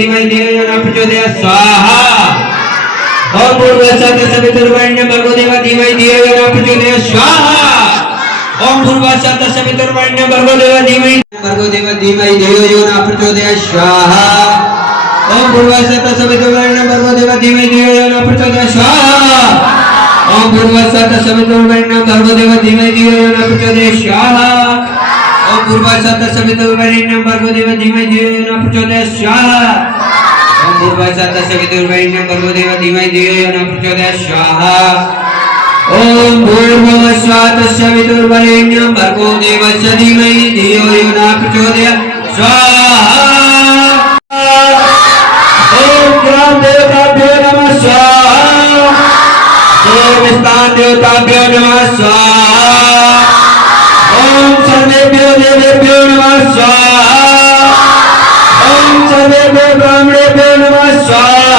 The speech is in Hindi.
धीमहि धियो यो न प्रचोदयात् स्वाहा। ओम भूर्भुवस्सुः तत्सवितुर्वरेण्यं भर्गो देवस्य धीमहि धियो यो न प्रचोदयात् स्वाहा। ओम भूर्भुवस्सुः तत्सवितुर्वरेण्यं भर्गो देवस्य धीमहि धियो यो न प्रचोदयात् स्वाहा। ओम भूर्भुवस्सुः तत्सवितुर्वरेण्यं भर्गो देवस्य धीमहि धियो यो न प्रचोदयात् स्वाहा। ओम भूर्भुवस्सुः तत्सवितुर्वरेण्यं भर्गो देवस्य धीमहि धियो यो न प्रचोदयात् स्वाहा। ओम भूर्भुवस्सुः तत्सवितुर्वरेण्यं भर्गो देवस्य धीमहि धियो यो न प्रचोदयात् स्वाहा। ओम भूर्भुवस्सुः तत्सवितुर्वरेण्यं भर्गो देवस्य धीमहि धियो यो न प्रचोदयात् स्वाहा। ओम भूर्भुवस्सुः तत्सवितुर्वरेण्यं भर्गो देवस्य धीमहि धियो यो न प्रचोदयात् स्वाहा। ओम ग्राम देवताभ्यो नमः स्वाहा। ओम स्थान देवताभ्यो नमः स्वाहा। ओम सर्वेभ्यो देवेभ्यो नमः स्वाहा। ओम सर्वेभ्यो ब्राह्मणेभ्यो नमः स्वाहा।